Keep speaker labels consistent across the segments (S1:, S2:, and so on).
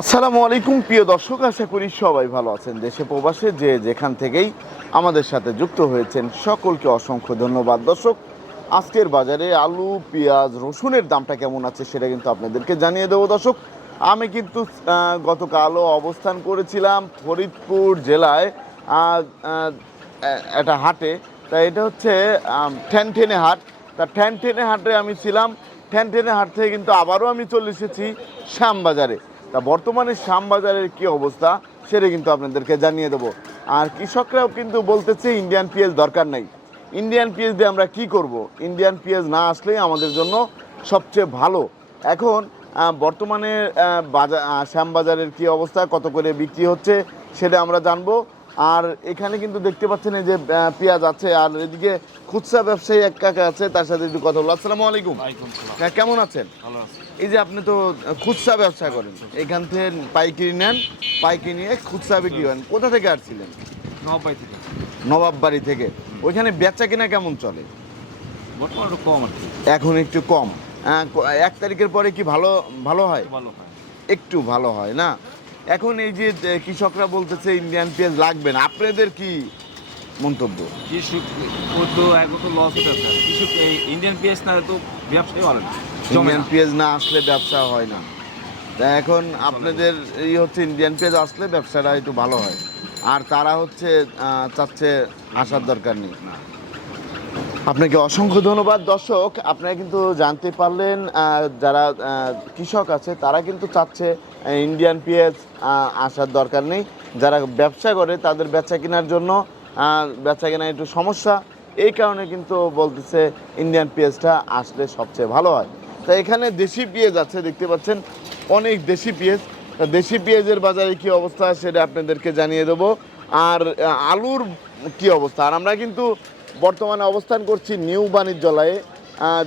S1: আসসালামু আলাইকুম, প্রিয় দর্শক, আশা করি সবাই ভালো আছেন। দেশে প্রবাসে যে যেখান থেকেই আমাদের সাথে যুক্ত হয়েছেন, সকলকে অসংখ্য ধন্যবাদ। দর্শক, আজকের বাজারে আলু, পেঁয়াজ, রসুনের দামটা কেমন আছে সেটা কিন্তু আপনাদেরকে জানিয়ে দেবো। দর্শক, আমি কিন্তু গতকালও অবস্থান করেছিলাম ফরিদপুর জেলায় একটা হাটে। তা এটা হচ্ছে ঠ্যানঠেনে হাট। তা ঠ্যানঠেনে হাটে আমি ছিলাম। ঠ্যানঠেনে হাট থেকে কিন্তু আবারও আমি চলে এসেছি শ্যামবাজারে। তা বর্তমানে শ্যামবাজারের কি অবস্থা সেটা কিন্তু আপনাদেরকে জানিয়ে দেবো। আর কৃষকরাও কিন্তু বলতেছে ইন্ডিয়ান পিএস দরকার নাই। ইন্ডিয়ান পেঁয়াজ দিয়ে আমরা কি করব? ইন্ডিয়ান পিএস না আসলেই আমাদের জন্য সবচেয়ে ভালো। এখন বর্তমানে বাজার শ্যামবাজারের কি অবস্থা কত করে বিক্রি হচ্ছে সেটা আমরা জানব। আর এখানে কিন্তু দেখতে পাচ্ছেন এই যে পেঁয়াজ আছে আর এদিকে খুচরা ব্যবসায়ী এক কাকা আছে তার সাথে একটু কথা বলব। আসসালামু আলাইকুম। হ্যাঁ, কেমন আছেন?
S2: ভালো আছি।
S1: এই যে আপনি তো খুচরা ব্যবসা করেন এখান থেকে পাইকারি নেন পাইকারি নিয়ে খুচরা বিক্রি করেন। কোথা থেকে আসছিলেন?
S2: নবাই থেকে।
S1: নবাব বাড়ি থেকে। ওইখানে বেচা কিনা কেমন চলে?
S2: বর্তমানে একটু কম
S1: এখন একটু কম। আহ, এক তারিখের পরে কি ভালো ভালো হয়?
S2: একটু ভালো হয়।
S1: একটু ভালো হয় না? এখন এই যে কৃষকরা বলতেছে ইন্ডিয়ান পেঁয়াজ লাগবে না। আপনাদের কি মন্তব্য?
S2: কৃষক তো লস কৃষক ইন্ডিয়ান পেঁয়াজ না তো ব্যবসায় ভালো না। জমে
S1: ইন্ডিয়ান। পেঁয়াজ না আসলে ব্যবসা হয় না। তা এখন আপনাদের এই হচ্ছে ইন্ডিয়ান পেঁয়াজ আসলে ব্যবসাটা একটু ভালো হয়। আর তারা হচ্ছে চাচ্ছে আসার দরকার নেই। আপনাকে অসংখ্য ধন্যবাদ। দর্শক আপনারা কিন্তু জানতে পারলেন যারা কৃষক আছে তারা কিন্তু চাচ্ছে ইন্ডিয়ান পেঁয়াজ আসার দরকার নেই। যারা ব্যবসা করে তাদের বেচা কেনার জন্য বেচা কেনার একটু সমস্যা। এই কারণে কিন্তু বলতেছে ইন্ডিয়ান পেঁয়াজটা আসলে সবচেয়ে ভালো হয়। তা এখানে দেশি পেঁয়াজ আছে, দেখতে পাচ্ছেন। অনেক দেশি পেঁয়াজ। দেশি পেঁয়াজের বাজারে কি অবস্থা সেটা আপনাদেরকে জানিয়ে দেবো। আর আলুর কি অবস্থা? আর আমরা কিন্তু বর্তমানে অবস্থান করছি নিউ বাণিজ্যালয়ে।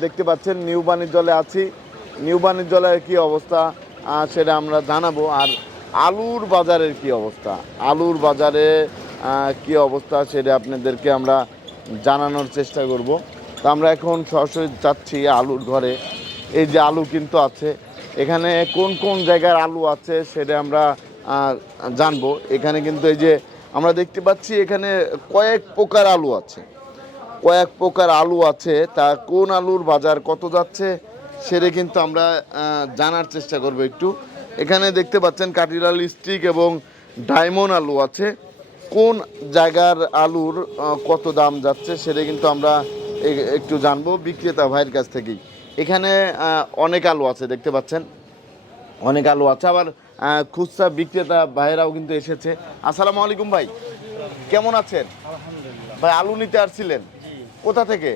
S1: দেখতে পাচ্ছেন, নিউ বাণিজ্যালয়ে আছি। নিউ বাণিজ্যালয়ের কি অবস্থা সেটা আমরা জানাব। আর আলুর বাজারের কি অবস্থা? আলুর বাজারে কি অবস্থা সেটা আপনাদেরকে আমরা জানানোর চেষ্টা করব। তা আমরা এখন সরাসরি যাচ্ছি আলুর ঘরে। এই যে আলু কিন্তু আছে। এখানে কোন কোন জায়গার আলু আছে সেটা আমরা জানব। এখানে কিন্তু এই যে আমরা দেখতে পাচ্ছি এখানে কয়েক প্রকার আলু আছে। কয়েক প্রকার আলু আছে। তা কোন আলুর বাজার কত যাচ্ছে সেটা কিন্তু আমরা জানার চেষ্টা করব একটু। এখানে দেখতে পাচ্ছেন কাটিলাল স্টিক এবং ডায়মন্ড আলু আছে। কোন জায়গার আলুর কত দাম যাচ্ছে সেটা কিন্তু আমরা একটু জানব। বিক্রেতা ভাইয়ের কাছ থেকেই। এখানে অনেক আলু আছে দেখতে পাচ্ছেন? অনেক আলু আছে। আবার খুচরা বিক্রেতা ভাইয়েরাও কিন্তু এসেছে। আসসালামু আলাইকুম ভাই। কেমন আছেন? ভাই আলু নিতে আসছিলেন? কোথা থেকে?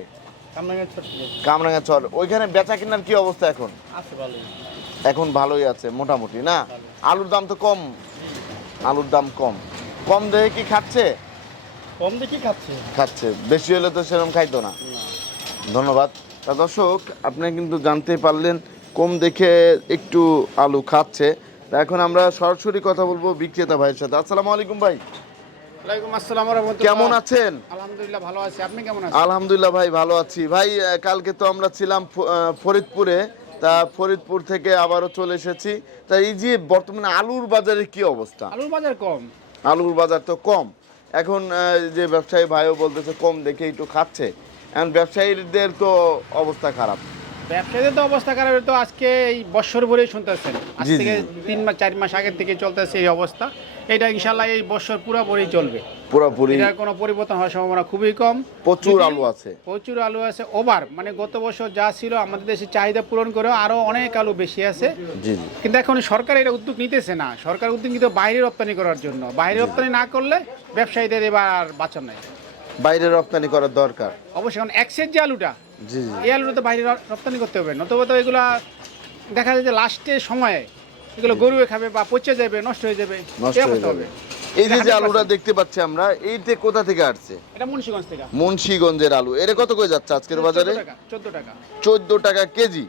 S1: কামরাঙ্গা চর ওইখানে বেচা কেনার কি অবস্থা এখন? এখন ভালোই আছে মোটামুটি না? আলুর দাম তো কম। আলুর দাম কম। কম দেখে কি খাচ্ছে?
S3: কম দেখি খাচ্ছে।
S1: খাচ্ছে। বেশি হলে তো সেরকম খাইতো না। ধন্যবাদ। তা দর্শক আপনি কিন্তু জানতে পারলেন কম দেখে একটু আলু খাচ্ছে। তা এখন আমরা সরাসরি কথা বলব বিক্রেতা ভাইয়ের সাথে। আসসালামু আলাইকুম ভাই। কেমন আছেন?
S3: আলহামদুলিল্লাহ ভালো আছি। আপনি কেমন আছেন?
S1: আলহামদুলিল্লাহ ভাই ভালো আছি। ভাই কালকে তো আমরা ছিলাম ফরিদপুরে। তা ফরিদপুর থেকে আবারও চলে এসেছি। তা এই যে বর্তমানে আলুর বাজারে কি অবস্থা?
S3: আলুর বাজার কম।
S1: আলুর বাজার তো কম। এখন যে ব্যবসায়ী ভাইও বলতেছে কম দেখে একটু খাচ্ছে। এখন ব্যবসায়ীদের তো অবস্থা খারাপ।
S3: ব্যবসায়ীদের তো অবস্থা খারাপ তো আজকে এই বছর ভরেই শুনতেছেন। আজ থেকে তিন মাস চার মাস আগের থেকে চলতেছে এই অবস্থা। এটা ইনশাল্লাহ এই বছর পুরোপুরি চলবে।
S1: পুরোপুরি।
S3: এটার কোনো পরিবর্তন হওয়ার সম্ভাবনা খুবই কম।
S1: প্রচুর আলু আছে।
S3: প্রচুর আলু আছে ওভার। মানে গত বছর যা ছিল আমাদের দেশে চাহিদা পূরণ করে আরও অনেক আলু বেশি আছে। কিন্তু এখন সরকার এটা উদ্যোগ নিতেছে না। সরকার উদ্যোগ নিতে বাইরে রপ্তানি করার জন্য। বাইরে রপ্তানি না করলে ব্যবসায়ীদের এবার বাঁচন নাই।
S1: বাইরে রপ্তানি করার দরকার।
S3: অবশ্যই কারণ এক্সের যে আলুটা
S1: জি জি।
S3: এই আলুটা তো বাইরে রপ্তানি করতে হবে। নতুবা তো এগুলা দেখা যায় যে লাস্টের সময়ে এগুলো গরুয়ে খাবে বা পচে যাবে নষ্ট হয়ে যাবে
S1: নষ্ট
S3: এই
S1: হয়ে যাবে। এই যে যে আলুটা দেখতে পাচ্ছি আমরা এইটা কোথা থেকে আসছে?
S3: এটা মুন্সিগঞ্জ থেকে।
S1: মুন্সিগঞ্জের আলু। এর কত করে যাচ্ছে আজকের বাজারে?
S3: চোদ্দ টাকা
S1: চোদ্দ টাকা। কেজি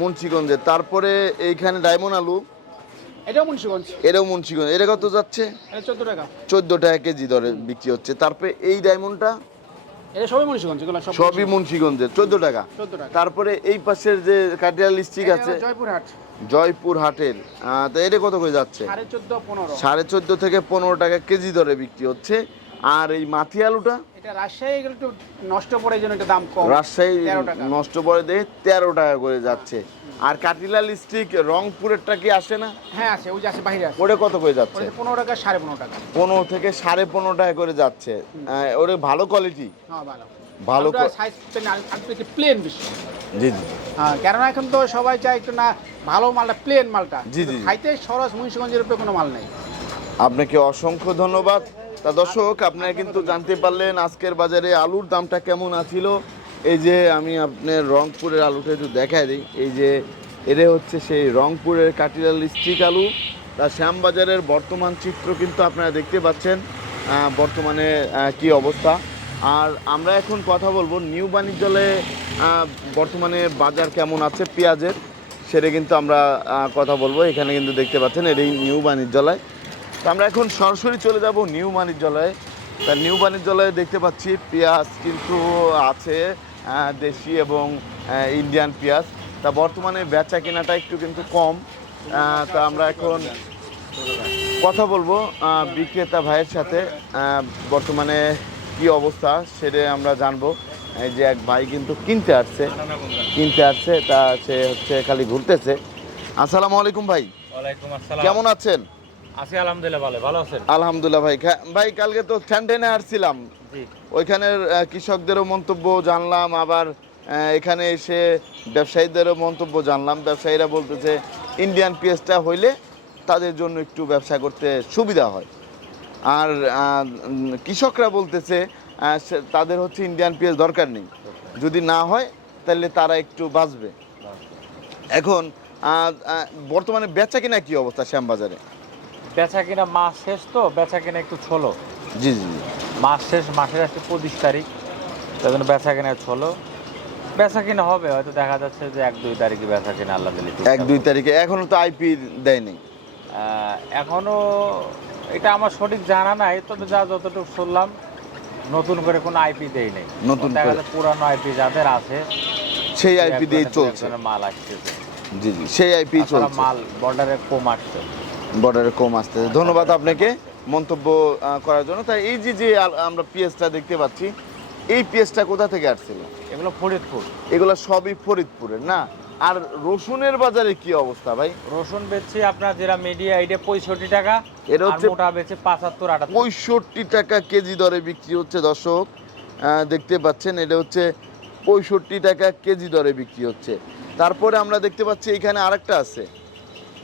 S1: মুন্সিগঞ্জের। তারপরে এইখানে ডায়মন্ড আলু
S3: এটাও মুন্সিগঞ্জ?
S1: এটাও মুন্সিগঞ্জ। এটা কত যাচ্ছে?
S3: চোদ্দ টাকা।
S1: চোদ্দ টাকা কেজি দরে বিক্রি হচ্ছে। তারপরে এই ডায়মন্ডটা
S3: এটা সবই মুন্সিগঞ্জ এগুলো
S1: সবই মুন্সিগঞ্জের চোদ্দ টাকা। তারপরে এই পাশের যে কাটিয়াল স্টিক আছে
S3: জয়পুরহাট
S1: জয়পুর হাটের। তো এটা কত করে যাচ্ছে?
S3: সাড়ে চোদ্দ
S1: চোদ্দ থেকে পনেরো টাকা কেজি দরে বিক্রি হচ্ছে। আর এই মাথি আলুটা?
S3: এটা রাজশাহী এগুলো একটু নষ্ট পড়ে জন্য এটা দাম কম।
S1: রাজশাহী নষ্ট দিয়ে তেরো টাকা করে যাচ্ছে। আর কাটিলাল স্টিক রংপুরেরটা কি আসে না?
S3: হ্যাঁ ওই যে আছে বাইরে
S1: কত করে যাচ্ছে?
S3: পনেরো টাকা সাড়ে পনেরো টাকা।
S1: পনেরো থেকে সাড়ে পনেরো টাকা করে যাচ্ছে। ওরে ভালো কোয়ালিটি
S3: হ্যাঁ ভালো।
S1: ভালো ক-
S3: সাইজ প্লেন বেশি।
S1: জি জি।
S3: হ্যাঁ কেননা এখন তো সবাই চায় একটু না ভালো মালটা প্লেন মালটা।
S1: জি, জি,
S3: কিন্তু
S1: জি।
S3: খাইতে সরস মুন্সিগঞ্জের উপরে কোনো মাল নেই।
S1: আপনাকে অসংখ্য ধন্যবাদ। তা দর্শক, আপনারা কিন্তু জানতে পারলেন আজকের বাজারে আলুর দামটা কেমন আছিল। এই যে আমি আপনার রংপুরের আলুটা একটু দেখাই দিই। এই যে এরে হচ্ছে সেই রংপুরের কাটিলাল স্টিক আলু। তা শ্যামবাজারের বর্তমান চিত্র কিন্তু আপনারা দেখতে পাচ্ছেন বর্তমানে কি অবস্থা। আর আমরা এখন কথা বলব নিউ বাণিজ্যালয়ে বর্তমানে বাজার কেমন আছে পেঁয়াজের, সেটা কিন্তু আমরা কথা বলব। এখানে কিন্তু দেখতে পাচ্ছেন এটাই নিউ বাণিজ্যালয়। আমরা এখন সরাসরি চলে যাব নিউ বাণিজ্যালয়ে। তা নিউ বাণিজ্যালয়ে দেখতে পাচ্ছি পেঁয়াজ কিন্তু আছে আহ, দেশি এবং ইন্ডিয়ান পেঁয়াজ। তা বর্তমানে বেচা কেনাটা একটু কিন্তু কম তা আমরা এখন কথা বলব বিক্রেতা ভাইয়ের সাথে বর্তমানে কি অবস্থা সেটা আমরা জানব। এই যে এক ভাই কিন্তু কিনতে আসছে কিনতে আসছে তা সে হচ্ছে খালি ঘুরতেছে। আসসালামু আলাইকুম ভাই। কেমন আছেন?
S4: আছি আলহামদুলিল্লাহ ভালো। ভালো আছেন?
S1: আলহামদুলিল্লাহ ভাই। ভাই কালকে তো স্ট্যান্ডেনে আসছিলাম। ওইখানের কৃষকদেরও মন্তব্য জানলাম আবার এখানে এসে ব্যবসায়ীদেরও মন্তব্য জানলাম। ব্যবসায়ীরা বলতেছে ইন্ডিয়ান পেঁয়াজটা হইলে তাদের জন্য একটু ব্যবসা করতে সুবিধা হয়। আর কৃষকরা বলতেছে তাদের হচ্ছে ইন্ডিয়ান পেঁয়াজ দরকার নেই। যদি না হয় তাহলে তারা একটু বাঁচবে। এখন বর্তমানে বেচা কিনা কি অবস্থা শ্যামবাজারে?
S4: বেচা কিনা মাস শেষ তো বেচা কিনা একটু ছলো।
S1: জি জি
S4: মাস শেষ মাসের আসছে পঁচিশ তারিখ তাই জন্য বেচা কিনা ছলো। বেচা কিনা হবে হয়তো দেখা যাচ্ছে যে এক দুই তারিখে বেচা কিনা আল্লাহ দিলে
S1: এক দুই তারিখে এখনও তো আইপি দেয়নি
S4: এখনও এটা আমার সঠিক জানা নাই তবে যা যতটুকু শুনলাম নতুন করে কোনো আইপি দেই নেই।
S1: নতুন
S4: দেখা যাচ্ছে পুরানো আইপি যাদের আছে
S1: সেই আইপি
S4: দু
S1: দিয়েই চলছে।
S4: মাল আসছে
S1: জি জি সেই আইপি চলছে।
S4: মাল বর্ডারে কম আসছে।
S1: বর্ডারে কম আসতে ধন্যবাদ আপনাকে মন্তব্য করার জন্য। তাই এই যে যে আমরা পিএসটা দেখতে পাচ্ছি এই পিএসটা কোথা থেকে আসছিল?
S4: এগুলো ফরিদপুর।
S1: এগুলো সবই ফরিদপুরের না? আর রসুনের বাজারে কি অবস্থা ভাই?
S4: রসুন বেচছি আপনার যেটা মিডিয়া এটা পঁয়ষট্টি টাকা
S1: এটা হচ্ছে-
S4: মোটা বেচে পাঁচাত্তর আটাত্তর।
S1: পঁয়ষট্টি টাকা কেজি দরে বিক্রি হচ্ছে দর্শক। দেখতে পাচ্ছেন এটা হচ্ছে পঁয়ষট্টি টাকা কেজি দরে বিক্রি হচ্ছে। তারপরে আমরা দেখতে পাচ্ছি এখানে আরেকটা আছে।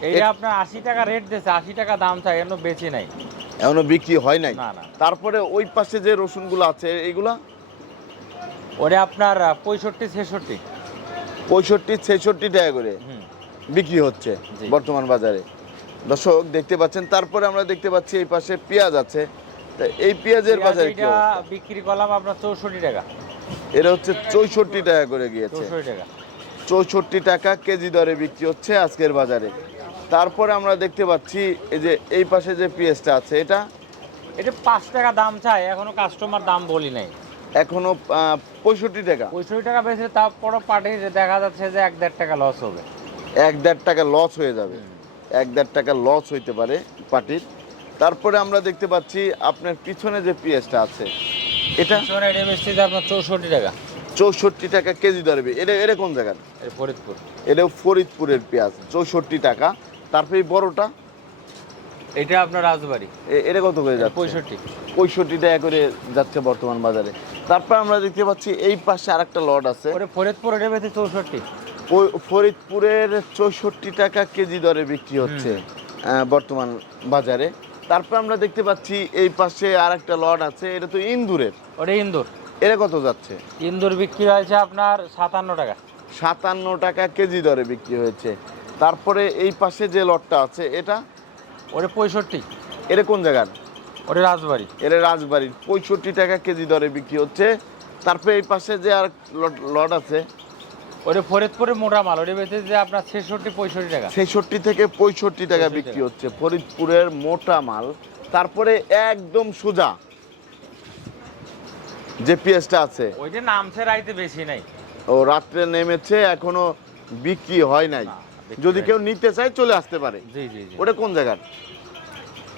S4: এইটা আপনার আশি টাকা রেট দিয়েছে আশি টাকা দাম চাই এখনও বেচি নাই।
S1: এখনও বিক্রি হয় নাই?
S4: না, না।
S1: তারপরে ওই পাশে যে রসুনগুলো আছে এগুলা
S4: ওটা আপনার পঁয়ষট্টি ছেষট্টি।
S1: পঁয়ষট্টি ছেষট্টি টাকা করে বিক্রি হচ্ছে বর্তমান বাজারে। দর্শক দেখতে পাচ্ছেন তারপরে আমরা দেখতে পাচ্ছি এই পাশে পেঁয়াজ আছে। তা এই পেঁয়াজের বাজারে কি
S4: বিক্রি করলাম আপনার চৌষট্টি টাকা।
S1: এটা হচ্ছে চৌষট্টি টাকা করে গিয়েছে।
S4: টাকা।
S1: চৌষট্টি টাকা কেজি দরে বিক্রি হচ্ছে আজকের বাজারে। তারপরে আমরা দেখতে পাচ্ছি এই যে এই পাশে যে পিএসটা আছে এটা?
S4: এটা পাঁচ টাকা দাম চাই এখনও কাস্টমার দাম বলি নাই।
S1: এখনও পঁয়ষট্টি টাকা?
S4: পঁয়ষট্টি টাকা বেচে তারপরও পাঠিয়ে দেখা যাচ্ছে যে এক দেড় টাকা লস হবে।
S1: এক দেড় টাকা লস হয়ে যাবে। এক দেড় টাকা লস হইতে পারে পাটির তারপরে আমরা দেখতে পাচ্ছি আপনার পিছনে যে পিএসটা আছে এটা?
S4: পিছনে আপনার চৌষট্টি টাকা।
S1: চৌষট্টি টাকা কেজি ধরবে এটা এটা কোন জায়গার?
S4: ফরিদপুর।
S1: এটাও ফরিদপুরের পেঁয়াজ চৌষট্টি টাকা। তারপরে এই বড়টা?
S4: এটা আপনার রাজবাড়ি।
S1: এটা কত করে যাচ্ছে?
S4: পঁয়ষট্টি।
S1: পঁয়ষট্টি টাকা করে যাচ্ছে বর্তমান বাজারে। তারপর আমরা দেখতে পাচ্ছি এই পাশে আরেকটা লট আছে।
S4: ফরিদপুর চৌষট্টি।
S1: ফরিদপুরের চৌষট্টি টাকা কেজি দরে বিক্রি হচ্ছে বর্তমান বাজারে। তারপর আমরা দেখতে পাচ্ছি এই পাশে আরেকটা লট আছে এটা তো ইন্দুরের।
S4: ওটা ইন্দুর।
S1: এটা কত যাচ্ছে?
S4: ইন্দুর বিক্রি হয়েছে আপনার সাতান্ন টাকা।
S1: সাতান্ন টাকা কেজি দরে বিক্রি হয়েছে। তারপরে এই পাশে যে লটটা আছে এটা?
S4: ওটা পঁয়ষট্টি।
S1: এটা কোন জায়গার?
S4: ওটা রাজবাড়ি।
S1: এটা রাজবাড়ির। পঁয়ষট্টি টাকা কেজি দরে বিক্রি হচ্ছে। তারপরে এই পাশে যে আর লট আছে?
S4: ওটা ফরিদপুরের মোটা মাল। ওটা বেচে যে আপনার ছেষট্টি পঁয়ষট্টি টাকা।
S1: ছেষট্টি থেকে পঁয়ষট্টি টাকা বিক্রি হচ্ছে ফরিদপুরের মোটা মাল। তারপরে একদম সোজা যে পেঁয়াজটা আছে।
S4: ওইটা নামছে রাইতে বেশি নাই।
S1: ও রাত্রে নেমেছে এখনও বিক্রি হয় নাই। যদি কেউ নিতে চায় চলে আসতে পারে।
S4: জি জি জি।
S1: ওটা কোন জায়গার?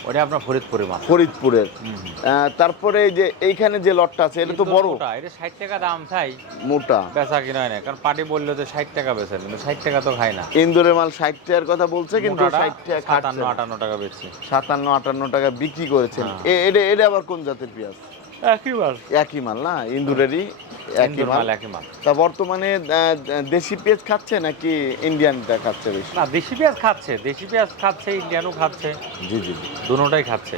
S4: ওটা আপনার ফরিদপুরে মাছ
S1: ফরিদপুরের। তারপরে এই যে এইখানে যে লটটা আছে এটা তো বড়।
S4: এটা ষাট টাকা দাম চাই
S1: মোটা।
S4: বেচা কিনা হয় না কারণ পার্টি বলল যে ষাট টাকা বেচেন কিন্তু ষাট টাকা তো খায় না।
S1: ইন্দুরের মাল ষাট টাকার কথা বলছে কিন্তু ষাট টাকা
S4: সাতান্ন আটান্ন টাকা বেচছি।
S1: সাতান্ন আটান্ন টাকা বিক্রি করেছেন।
S4: হ্যাঁ।
S1: এটা এটা আবার কোন জাতের পেঁয়াজ?
S4: একই মাল।
S1: একই মাল না? ইন্দুরেরই একই মাল?
S4: একই মাল।
S1: তা বর্তমানে দেশি পেঁয়াজ খাচ্ছে নাকি ইন্ডিয়ানটা খাচ্ছে বেশি?
S4: না দেশি পেঁয়াজ খাচ্ছে দেশি পেঁয়াজ খাচ্ছে ইন্ডিয়ানও খাচ্ছে।
S1: জি জি
S4: দুটোটাই খাচ্ছে।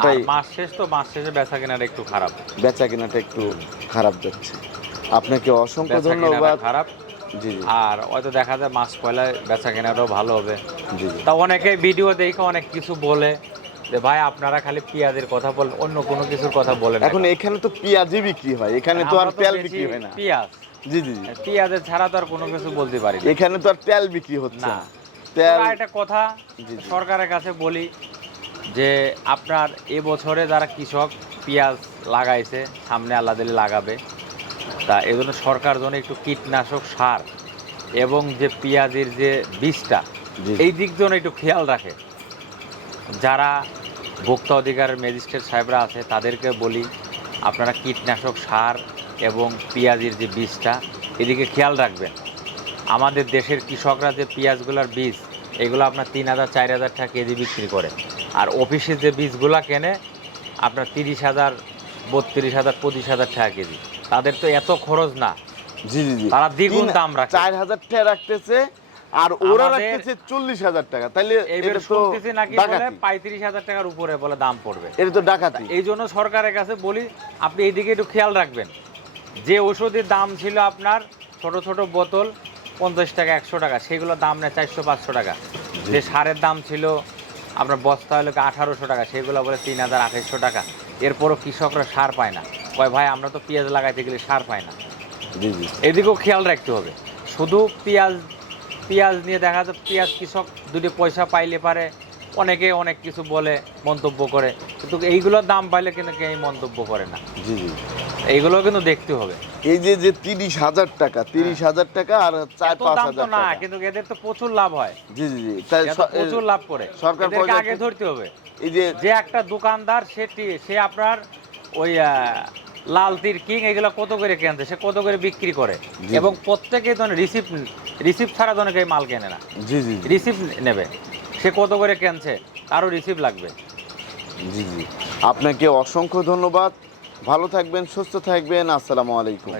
S4: আর মাস শেষ তো মাস শেষে বেচা কেনাটা একটু খারাপ।
S1: বেচা কেনাটা একটু খারাপ যাচ্ছে। আপনাকে অসংখ্য ধন্যবাদ।
S4: খারাপ।
S1: জি জি।
S4: আর হয়তো দেখা যায় মাস পয়লায় বেচা কেনাটাও ভালো হবে। তা অনেকে ভিডিও দেখে অনেক কিছু বলে। যে ভাই আপনারা খালি পেঁয়াজের কথা বলেন অন্য কোনো কিছুর কথা বলেন
S1: এখন এখানে তো পেঁয়াজই বিক্রি হয় এখানে তো আর তেল বিক্রি হয় না।
S4: পেঁয়াজ।
S1: জি জি
S4: পেঁয়াজের ছাড়া তো আর কোনো কিছু বলতে পারি না।
S1: এখানে তো আর তেল বিক্রি হচ্ছে
S4: না।
S1: তেল
S4: একটা কথা। সরকারের কাছে বলি যে আপনার এবছরে যারা কৃষক পেঁয়াজ লাগাইছে সামনে আল্লাহ দিলে লাগাবে। তা এই জন্য সরকার জন্য একটু কীটনাশক সার এবং যে পেঁয়াজের যে বীজটা এই দিক জন্য একটু খেয়াল রাখে। যারা ভোক্তা অধিকারের ম্যাজিস্ট্রেট সাহেবরা আছে তাদেরকে বলি আপনারা কীটনাশক সার এবং পেঁয়াজের যে বীজটা এদিকে খেয়াল রাখবেন। আমাদের দেশের কৃষকরা যে পেঁয়াজগুলোর বীজ এগুলো আপনার তিন হাজার চার হাজার টাকা কেজি বিক্রি করে। আর অফিসে যে বীজগুলো কেনে আপনার তিরিশ হাজার বত্রিশ হাজার পঁচিশ হাজার টাকা কেজি। তাদের তো এত খরচ না।
S1: জি জি
S4: তারা দ্বিগুণ দাম রাখে।
S1: চার হাজার টাকা রাখতেছে আর ওরা রাখতেছে চল্লিশ হাজার টাকা। তাইলে
S4: এইবার
S1: এটা তো
S4: নাকি পঁয়ত্রিশ হাজার টাকার উপরে বলে দাম পড়বে।
S1: এটা তো ডাকাতি।
S4: এই জন্য সরকারের কাছে বলি আপনি এইদিকে একটু খেয়াল রাখবেন। যে ওষুধের দাম ছিল আপনার ছোট ছোট বোতল পঞ্চাশ টাকা একশো টাকা সেগুলোর দাম নেয় চারশো পাঁচশো টাকা। যে সারের দাম ছিল আপনার বস্তা হলো আঠারোশো টাকা সেগুলো বলে তিন হাজার আঠাইশশো টাকা। এরপরও কৃষকরা সার পায় না। কয় ভাই আমরা তো পেঁয়াজ লাগাইতে গেলে সার পায় না। এদিকেও খেয়াল রাখতে হবে। শুধু পেঁয়াজ পেঁয়াজ নিয়ে দেখা যায় পেঁয়াজ কৃষক দুটি পয়সা পাইলে পারে অনেকে অনেক কিছু বলে মন্তব্য করে। কিন্তু এইগুলোর দাম পাইলে কিন্তু কেউ মন্তব্য করে না।
S1: জি জি।
S4: এইগুলো কিন্তু দেখতে হবে।
S1: এই যে যে তিরিশ হাজার টাকা তিরিশ হাজার টাকা আর চার পাঁচ হাজার
S4: না কিন্তু এদের তো প্রচুর লাভ হয়।
S1: জি জি জি। তাই
S4: তো প্রচুর লাভ করে।
S1: সরকার
S4: আগে ধরতে হবে।
S1: এই যে
S4: যে একটা দোকানদার সেটি সে আপনার ওই লাল তীর কিং এগুলো কত করে কেনছে সে কত করে বিক্রি করে। এবং প্রত্যেকে ধরনের রিসিপ্ট রিসিপ্ট ছাড়া অনেকে মাল কেনে না।
S1: জি জি জি।
S4: রিসিপ্ট নেবে। সে কত করে কেনছে তারও রিসিপ্ট লাগবে।
S1: জি জি। আপনাকে অসংখ্য ধন্যবাদ। ভালো থাকবেন সুস্থ থাকবেন। আসসালামু আলাইকুম।